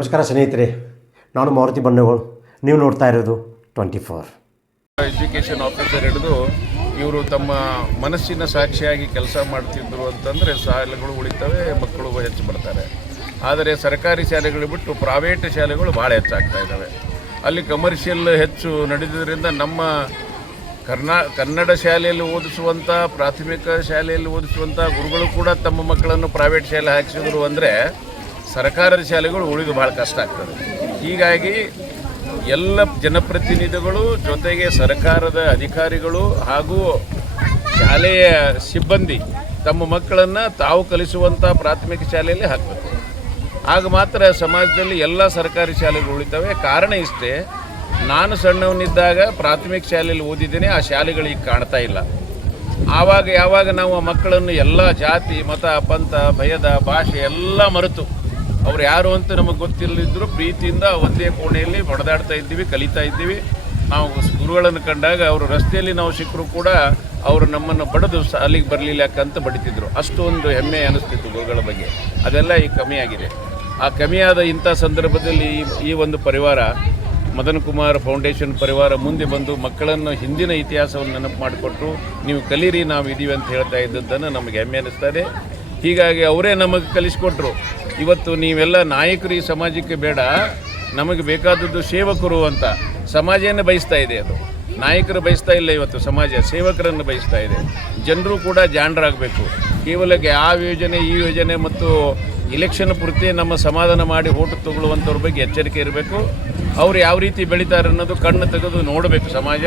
ನಮಸ್ಕಾರ ಸ್ನೇಹಿತರೆ, ನಾನು ಮಾರುತಿ ಬಣ್ಣಗೋಳ್. ನೀವು ನೋಡ್ತಾ ಇರೋದು 24. ಎಜುಕೇಷನ್ ಆಫೀಸರ್ ಹಿಡಿದು ಇವರು ತಮ್ಮ ಮನಸ್ಸಿನ ಸಾಕ್ಷಿಯಾಗಿ ಕೆಲಸ ಮಾಡ್ತಿದ್ರು ಅಂತಂದರೆ ಶಾಲೆಗಳು ಉಳಿತವೆ, ಮಕ್ಕಳು ಹೆಚ್ಚು ಬರ್ತಾರೆ. ಆದರೆ ಸರ್ಕಾರಿ ಶಾಲೆಗಳು ಬಿಟ್ಟು ಪ್ರೈವೇಟ್ ಶಾಲೆಗಳು ಭಾಳ ಹೆಚ್ಚಾಗ್ತಾ ಇದ್ದಾವೆ. ಅಲ್ಲಿ ಕಮರ್ಷಿಯಲ್ ಹೆಚ್ಚು ನಡೆದಿದ್ದರಿಂದ ನಮ್ಮ ಕನ್ನಡ ಶಾಲೆಯಲ್ಲಿ ಓದಿಸುವಂಥ, ಪ್ರಾಥಮಿಕ ಶಾಲೆಯಲ್ಲಿ ಓದಿಸುವಂಥ ಗುರುಗಳು ಕೂಡ ತಮ್ಮ ಮಕ್ಕಳನ್ನು ಪ್ರೈವೇಟ್ ಶಾಲೆ ಹಾಕಿಸಿದ್ರು ಅಂದರೆ ಸರ್ಕಾರದ ಶಾಲೆಗಳು ಉಳಿದು ಭಾಳ ಕಷ್ಟ ಆಗ್ತದೆ. ಹೀಗಾಗಿ ಎಲ್ಲ ಜನಪ್ರತಿನಿಧಿಗಳು ಜೊತೆಗೆ ಸರ್ಕಾರದ ಅಧಿಕಾರಿಗಳು ಹಾಗೂ ಶಾಲೆಯ ಸಿಬ್ಬಂದಿ ತಮ್ಮ ಮಕ್ಕಳನ್ನು ತಾವು ಕಲಿಸುವಂಥ ಪ್ರಾಥಮಿಕ ಶಾಲೆಯಲ್ಲಿ ಹಾಕಬೇಕು. ಆಗ ಮಾತ್ರ ಸಮಾಜದಲ್ಲಿ ಎಲ್ಲ ಸರ್ಕಾರಿ ಶಾಲೆಗಳು ಉಳಿತವೆ. ಕಾರಣ ಇಷ್ಟೇ, ನಾನು ಸಣ್ಣವನಿದ್ದಾಗ ಪ್ರಾಥಮಿಕ ಶಾಲೆಯಲ್ಲಿ ಓದಿದ್ದೇನೆ, ಆ ಶಾಲೆಗಳಿಗೆ ಕಾಣ್ತಾ ಇಲ್ಲ. ಯಾವಾಗ ನಾವು ಆ ಮಕ್ಕಳನ್ನು ಎಲ್ಲ ಜಾತಿ, ಮತ, ಪಂಥ, ಭಯದ ಭಾಷೆ ಎಲ್ಲ ಮರೆತು ಅವ್ರು ಯಾರು ಅಂತ ನಮಗೆ ಗೊತ್ತಿಲ್ಲದಿದ್ದರೂ ಪ್ರೀತಿಯಿಂದ ಒಂದೇ ಕೋಣೆಯಲ್ಲಿ ಹೊಡೆದಾಡ್ತಾ ಇದ್ದೀವಿ, ಕಲಿತಾ ಇದ್ದೀವಿ. ನಾವು ಗುರುಗಳನ್ನು ಕಂಡಾಗ ಅವರು ರಸ್ತೆಯಲ್ಲಿ ನಾವು ಸಿಕ್ಕರೂ ಕೂಡ ಅವರು ನಮ್ಮನ್ನು ಬಡಿದು ಅಲ್ಲಿಗೆ ಬರಲಿಲ್ಲ ಯಾಕಂತ ಬಡಿತಿದ್ರು. ಅಷ್ಟೊಂದು ಹೆಮ್ಮೆ ಅನ್ನಿಸ್ತಿತ್ತು ಗುರುಗಳ ಬಗ್ಗೆ. ಅದೆಲ್ಲ ಈಗ ಕಮ್ಮಿಯಾಗಿದೆ. ಆ ಕಮ್ಮಿಯಾದ ಇಂಥ ಸಂದರ್ಭದಲ್ಲಿ ಈ ಒಂದು ಪರಿವಾರ, ಮದನ್ ಕುಮಾರ್ ಫೌಂಡೇಶನ್ ಪರಿವಾರ ಮುಂದೆ ಬಂದು ಮಕ್ಕಳನ್ನು ಹಿಂದಿನ ಇತಿಹಾಸವನ್ನು ನೆನಪು ಮಾಡಿಕೊಟ್ಟು ನೀವು ಕಲೀರಿ, ನಾವು ಇದ್ದೀವಿ ಅಂತ ಹೇಳ್ತಾ ಇದ್ದದ್ದನ್ನು ನಮಗೆ ಹೆಮ್ಮೆ ಅನ್ನಿಸ್ತದೆ. ಹೀಗಾಗಿ ಅವರೇ ನಮಗೆ ಕಲಿಸ್ಕೊಟ್ರು. ಇವತ್ತು ನೀವೆಲ್ಲ ನಾಯಕರು ಈ ಸಮಾಜಕ್ಕೆ ಬೇಡ, ನಮಗೆ ಬೇಕಾದದ್ದು ಸೇವಕರು ಅಂತ ಸಮಾಜನೇ ಬಯಸ್ತಾ ಇದೆ. ಅದು ನಾಯಕರು ಬಯಸ್ತಾ ಇಲ್ಲ, ಇವತ್ತು ಸಮಾಜ ಸೇವಕರನ್ನು ಬಯಸ್ತಾ ಇದೆ. ಜನರು ಕೂಡ ಜಾಣರಾಗಬೇಕು. ಕೇವಲ ಆ ಯೋಜನೆ ಈ ಯೋಜನೆ ಮತ್ತು ಇಲೆಕ್ಷನ್ ಪೂರ್ತಿ ನಮ್ಮ ಸಮಾಧಾನ ಮಾಡಿ ಓಟು ತಗೊಳ್ಳುವಂಥವ್ರ ಬಗ್ಗೆ ಎಚ್ಚರಿಕೆ ಇರಬೇಕು. ಅವ್ರು ಯಾವ ರೀತಿ ಬೆಳೀತಾರೆ ಅನ್ನೋದು ಕಣ್ಣು ತೆಗೆದು ನೋಡಬೇಕು ಸಮಾಜ.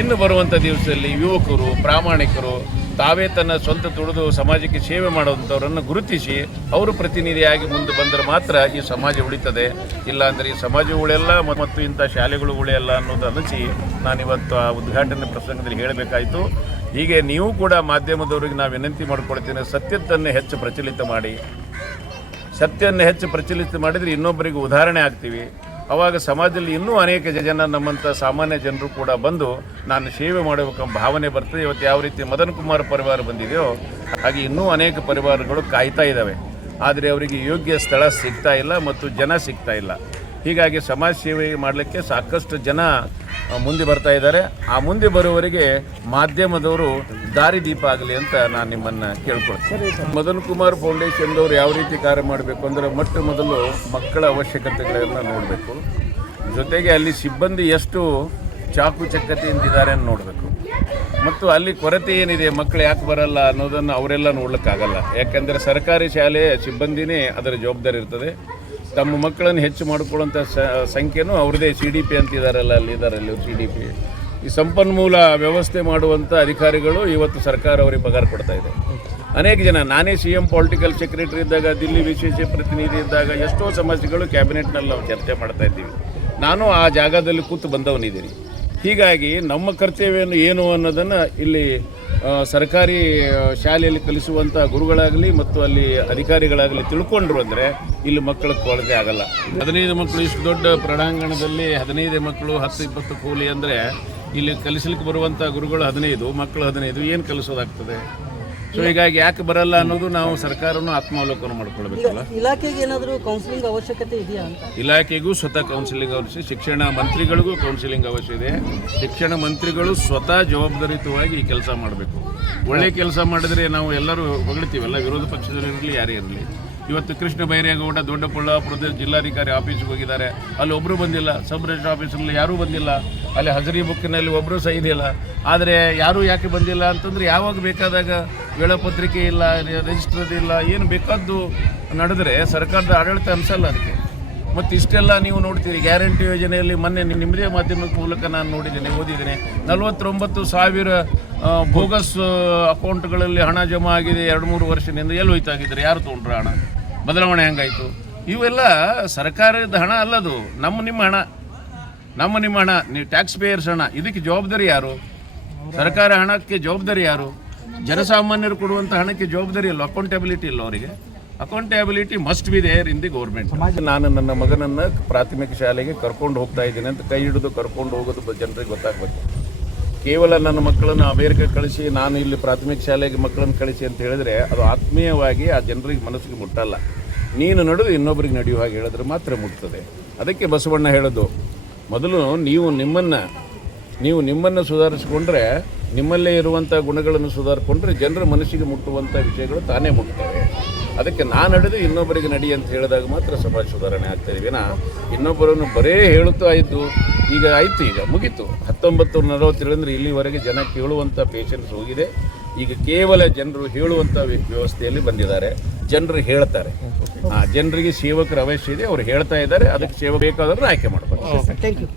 ಇನ್ನು ಬರುವಂಥ ದಿವಸದಲ್ಲಿ ಯುವಕರು, ಪ್ರಾಮಾಣಿಕರು, ತಾವೇ ತನ್ನ ಸ್ವಂತ ದುಡಿದು ಸಮಾಜಕ್ಕೆ ಸೇವೆ ಮಾಡುವಂಥವ್ರನ್ನು ಗುರುತಿಸಿ ಅವರು ಪ್ರತಿನಿಧಿಯಾಗಿ ಮುಂದೆ ಬಂದರೆ ಮಾತ್ರ ಈ ಸಮಾಜ ಉಳಿತದೆ. ಇಲ್ಲಾಂದರೆ ಈ ಸಮಾಜ ಉಳಿಯಲ್ಲ ಮತ್ತು ಇಂಥ ಶಾಲೆಗಳು ಉಳಿಯಲ್ಲ ಅನ್ನೋದು ಅನಿಸಿ ನಾನಿವತ್ತು ಆ ಉದ್ಘಾಟನೆ ಪ್ರಸಂಗದಲ್ಲಿ ಹೇಳಬೇಕಾಯಿತು. ಹೀಗೆ ನೀವು ಕೂಡ ಮಾಧ್ಯಮದವರಿಗೆ ನಾವು ವಿನಂತಿ ಮಾಡಿಕೊಳ್ತೀನಿ, ಸತ್ಯದನ್ನೇ ಹೆಚ್ಚು ಪ್ರಚಲಿತ ಮಾಡಿ. ಸತ್ಯವನ್ನು ಹೆಚ್ಚು ಪ್ರಚಲಿತ ಮಾಡಿದರೆ ಇನ್ನೊಬ್ಬರಿಗೆ ಉದಾಹರಣೆ ಆಗ್ತೀವಿ. ಆವಾಗ ಸಮಾಜದಲ್ಲಿ ಇನ್ನೂ ಅನೇಕ ಜನ, ನಮ್ಮಂಥ ಸಾಮಾನ್ಯ ಜನರು ಕೂಡ ಬಂದು ನಾನು ಸೇವೆ ಮಾಡಬೇಕೆಂಬ ಭಾವನೆ ಬರ್ತದೆ. ಇವತ್ತು ಯಾವ ರೀತಿ ಮದನ್ ಕುಮಾರ್ ಪರಿವಾರ ಬಂದಿದೆಯೋ ಹಾಗೆ ಇನ್ನೂ ಅನೇಕ ಪರಿವಾರಗಳು ಕಾಯ್ತಾ ಇದ್ದಾವೆ. ಆದರೆ ಅವರಿಗೆ ಯೋಗ್ಯ ಸ್ಥಳ ಸಿಗ್ತಾ ಇಲ್ಲ ಮತ್ತು ಜನ ಸಿಗ್ತಾ ಇಲ್ಲ. ಹೀಗಾಗಿ ಸಮಾಜ ಸೇವೆ ಮಾಡಲಿಕ್ಕೆ ಸಾಕಷ್ಟು ಜನ ಮುಂದೆ ಬರ್ತಾ ಇದ್ದಾರೆ. ಆ ಮುಂದೆ ಬರುವವರಿಗೆ ಮಾಧ್ಯಮದವರು ದಾರಿದೀಪ ಆಗಲಿ ಅಂತ ನಾನು ನಿಮ್ಮನ್ನು ಕೇಳ್ಕೊಳ್ತೀನಿ. ಮದನ್ ಕುಮಾರ್ ಫೌಂಡೇಶನ್ದವರು ಯಾವ ರೀತಿ ಕಾರ್ಯ ಮಾಡಬೇಕು ಅಂದರೆ, ಮೊಟ್ಟ ಮೊದಲು ಮಕ್ಕಳ ಅವಶ್ಯಕತೆಗಳನ್ನು ನೋಡಬೇಕು. ಜೊತೆಗೆ ಅಲ್ಲಿ ಸಿಬ್ಬಂದಿ ಎಷ್ಟು ಚಾಕುಚಕ್ಯತೆಯಿಂದಿದ್ದಾರೆ ಅಂತ ನೋಡಬೇಕು. ಮತ್ತು ಅಲ್ಲಿ ಕೊರತೆ ಏನಿದೆ, ಮಕ್ಕಳು ಯಾಕೆ ಬರಲ್ಲ ಅನ್ನೋದನ್ನು ಅವರೆಲ್ಲ ನೋಡಲಿಕ್ಕಾಗಲ್ಲ. ಯಾಕೆಂದರೆ ಸರ್ಕಾರಿ ಶಾಲೆಯ ಸಿಬ್ಬಂದಿನೇ ಅದರ ಜವಾಬ್ದಾರಿ ಇರ್ತದೆ. ತಮ್ಮ ಮಕ್ಕಳನ್ನು ಹೆಚ್ಚು ಮಾಡಿಕೊಳ್ಳುವಂಥ ಸಂಖ್ಯೆನೂ ಅವ್ರದ್ದೇ CDP ಅಂತಿದ್ದಾರಲ್ಲ, ಅಲ್ಲಿದ್ದಾರಲ್ಲಿ CDP. ಈ ಸಂಪನ್ಮೂಲ ವ್ಯವಸ್ಥೆ ಮಾಡುವಂಥ ಅಧಿಕಾರಿಗಳು ಇವತ್ತು ಸರ್ಕಾರ ಅವರಿಗೆ ಪಗಾರ ಕೊಡ್ತಾ ಇದೆ. ಅನೇಕ ಜನ, ನಾನೇ CM ಪೊಲಿಟಿಕಲ್ ಸೆಕ್ರೆಟರಿ ಇದ್ದಾಗ, ದಿಲ್ಲಿ ವಿಶೇಷ ಪ್ರತಿನಿಧಿ ಇದ್ದಾಗ ಎಷ್ಟೋ ಸಮಸ್ಯೆಗಳು ಕ್ಯಾಬಿನೆಟ್ನಲ್ಲಿ ನಾವು ಚರ್ಚೆ ಮಾಡ್ತಾ ಇದ್ದೀವಿ. ನಾನು ಆ ಜಾಗದಲ್ಲಿ ಕೂತು ಬಂದವನಿದ್ದೀನಿ. ಹೀಗಾಗಿ ನಮ್ಮ ಕರ್ತವ್ಯವನ್ನು ಏನು ಅನ್ನೋದನ್ನು ಇಲ್ಲಿ ಸರ್ಕಾರಿ ಶಾಲೆಯಲ್ಲಿ ಕಲಿಸುವಂಥ ಗುರುಗಳಾಗಲಿ ಮತ್ತು ಅಲ್ಲಿ ಅಧಿಕಾರಿಗಳಾಗಲಿ ತಿಳ್ಕೊಂಡ್ರು ಅಂದರೆ ಇಲ್ಲಿ ಮಕ್ಕಳ ಕೊರತೆ ಆಗಲ್ಲ. 15 ಮಕ್ಕಳು ಇಷ್ಟು ದೊಡ್ಡ ಪ್ರಣಾಂಗಣದಲ್ಲಿ 15 ಮಕ್ಕಳು 10-20 ಕೂಲಿ ಅಂದರೆ ಇಲ್ಲಿ ಕಲಿಸಲಿಕ್ಕೆ ಬರುವಂಥ ಗುರುಗಳು 15, ಮಕ್ಕಳು 15, ಏನು ಕಲಿಸೋದಾಗ್ತದೆ? ಸೊ ಹೀಗಾಗಿ ಯಾಕೆ ಬರಲ್ಲ ಅನ್ನೋದು ನಾವು ಸರ್ಕಾರವನ್ನು ಆತ್ಮಾವಲೋಕನ ಮಾಡ್ಕೊಳ್ಬೇಕಲ್ಲ. ಇಲಾಖೆಗೆ ಏನಾದರೂ ಕೌನ್ಸಿಲಿಂಗ್ ಅವಶ್ಯಕತೆ ಇದೆಯಾ ಅಂತ? ಇಲಾಖೆಗೂ ಸ್ವತಃ ಕೌನ್ಸಿಲಿಂಗ್ ಅವಶ್ಯ, ಶಿಕ್ಷಣ ಮಂತ್ರಿಗಳಿಗೂ ಕೌನ್ಸಿಲಿಂಗ್ ಅವಶ್ಯ ಇದೆ. ಶಿಕ್ಷಣ ಮಂತ್ರಿಗಳು ಸ್ವತಃ ಜವಾಬ್ದಾರಿಯುತವಾಗಿ ಈ ಕೆಲಸ ಮಾಡಬೇಕು. ಒಳ್ಳೆ ಕೆಲಸ ಮಾಡಿದರೆ ನಾವು ಎಲ್ಲರೂ ಹೊಗಳ್ತೀವಲ್ಲ, ವಿರೋಧ ಪಕ್ಷದಲ್ಲಿರಲಿ ಯಾರೇ ಇರಲಿ. ಇವತ್ತು ಕೃಷ್ಣ ಬೈರೇಗೌಡ ದೊಡ್ಡಬಳ್ಳಾಪುರದ ಜಿಲ್ಲಾಧಿಕಾರಿ ಆಫೀಸ್ಗೆ ಹೋಗಿದ್ದಾರೆ, ಅಲ್ಲಿ ಒಬ್ಬರು ಬಂದಿಲ್ಲ. ಸಬ್ ರಿಜಿಸ್ಟ್ರ್ ಆಫೀಸಲ್ಲಿ ಯಾರೂ ಬಂದಿಲ್ಲ. ಅಲ್ಲಿ ಹಜರಿ ಬುಕ್ಕಿನಲ್ಲಿ ಒಬ್ಬರು ಸಹಿ ಇದೆಯಲ್ಲ. ಆದರೆ ಯಾರೂ ಯಾಕೆ ಬಂದಿಲ್ಲ ಅಂತಂದರೆ, ಯಾವಾಗ ಬೇಕಾದಾಗ ವೇಳಾಪತ್ರಿಕೆ ಇಲ್ಲ, ರಿಜಿಸ್ಟರ್ ಇಲ್ಲ, ಏನು ಬೇಕಾದ್ದು ನಡೆದರೆ ಸರ್ಕಾರದ ಆಡಳಿತ ಅನಿಸಲ್ಲ ಅದಕ್ಕೆ. ಮತ್ತು ಇಷ್ಟೆಲ್ಲ ನೀವು ನೋಡ್ತೀರಿ, ಗ್ಯಾರಂಟಿ ಯೋಜನೆಯಲ್ಲಿ ಮೊನ್ನೆ ನಿಮ್ಮದೇ ಮಾಧ್ಯಮದ ಮೂಲಕ ನಾನು ನೋಡಿದ್ದೇನೆ, ಓದಿದ್ದೇನೆ. 49,000 ಬೋಗಸ್ ಅಕೌಂಟ್ಗಳಲ್ಲಿ ಹಣ ಜಮಾ ಆಗಿದೆ 2-3 ವರ್ಷದಿಂದ. ಎಲ್ಲಿ ಹೋಯ್ತಾಗಿದ್ದಾರೆ? ಯಾರು ತೊಗೊಂಡ್ರು ಹಣ? ಬದಲಾವಣೆ ಹೆಂಗಾಯಿತು? ಇವೆಲ್ಲ ಸರ್ಕಾರದ ಹಣ ಅಲ್ಲದು, ನಿಮ್ಮ ಹಣ, ನಿಮ್ಮ ಹಣ, ನೀವು ಟ್ಯಾಕ್ಸ್ ಪೇಯರ್ಸ್ ಹಣ. ಇದಕ್ಕೆ ಜವಾಬ್ದಾರಿ ಯಾರು? ಸರ್ಕಾರ ಹಣಕ್ಕೆ ಜವಾಬ್ದಾರಿ ಯಾರು? ಜನಸಾಮಾನ್ಯರು ಕೊಡುವಂಥ ಹಣಕ್ಕೆ ಜವಾಬ್ದಾರಿ ಇಲ್ಲ, ಅಕೌಂಟಬಿಲಿಟಿ ಇಲ್ಲ ಅವರಿಗೆ. Accountability must be there in the government. ನಾನು ನನ್ನ ಮಗನನ್ನು ಪ್ರಾಥಮಿಕ ಶಾಲೆಗೆ ಕರ್ಕೊಂಡು ಹೋಗ್ತಾ ಇದ್ದೀನಿ ಅಂತ ಕೈ ಹಿಡಿದು ಕರ್ಕೊಂಡು ಹೋಗೋದು ಜನರಿಗೆ ಗೊತ್ತಾಗಬೇಕು. ಕೇವಲ ನನ್ನ ಮಕ್ಕಳನ್ನು ಅಮೇರಿಕ ಕಳಿಸಿ ನಾನು ಇಲ್ಲಿ ಪ್ರಾಥಮಿಕ ಶಾಲೆಗೆ ಮಕ್ಕಳನ್ನು ಕಳಿಸಿ ಅಂತ ಹೇಳಿದ್ರೆ ಅದು ಆತ್ಮೀಯವಾಗಿ ಆ ಜನರಿಗೆ ಮನಸ್ಸಿಗೆ ಮುಟ್ಟಲ್ಲ. ನೀನು ನಡೆದು ಇನ್ನೊಬ್ಬರಿಗೆ ನಡೆಯುವ ಹಾಗೆ ಹೇಳಿದ್ರೆ ಮಾತ್ರ ಮುಟ್ತದೆ. ಅದಕ್ಕೆ ಬಸವಣ್ಣ ಹೇಳೋದು, ಮೊದಲು ನೀವು ನಿಮ್ಮನ್ನು ಸುಧಾರಿಸಿಕೊಂಡ್ರೆ, ನಿಮ್ಮಲ್ಲೇ ಇರುವಂಥ ಗುಣಗಳನ್ನು ಸುಧಾರಿಸ್ಕೊಂಡ್ರೆ ಜನರ ಮನಸ್ಸಿಗೆ ಮುಟ್ಟುವಂಥ ವಿಷಯಗಳು ತಾನೇ ಮುಟ್ತವೆ. ಅದಕ್ಕೆ ನಾನು ನಡೆದು ಇನ್ನೊಬ್ಬರಿಗೆ ನಡಿ ಅಂತ ಹೇಳಿದಾಗ ಮಾತ್ರ ಸಮಾಜ ಸುಧಾರಣೆ ಆಗ್ತಾ ಇದೀವಿ. ಇನ್ನೊಬ್ಬರನ್ನು ಬರೇ ಹೇಳುತ್ತಾ ಇದ್ದು ಈಗ ಆಯಿತು, ಈಗ ಮುಗೀತು. 1947 ಅಂದರೆ ಇಲ್ಲಿವರೆಗೆ ಜನ ಕೇಳುವಂಥ ಪೇಷನ್ಸ್ ಹೋಗಿದೆ. ಈಗ ಕೇವಲ ಜನರು ಹೇಳುವಂಥ ವ್ಯವಸ್ಥೆಯಲ್ಲಿ ಬಂದಿದ್ದಾರೆ. ಜನರು ಹೇಳ್ತಾರೆ, ಜನರಿಗೆ ಸೇವಕರ ಅವಶ್ಯ ಇದೆ, ಅವ್ರು ಹೇಳ್ತಾ ಇದ್ದಾರೆ. ಅದಕ್ಕೆ ಸೇವೆ ಬೇಕಾದರೂ ಆಯ್ಕೆ ಮಾಡ್ಬೋದು. Thank you.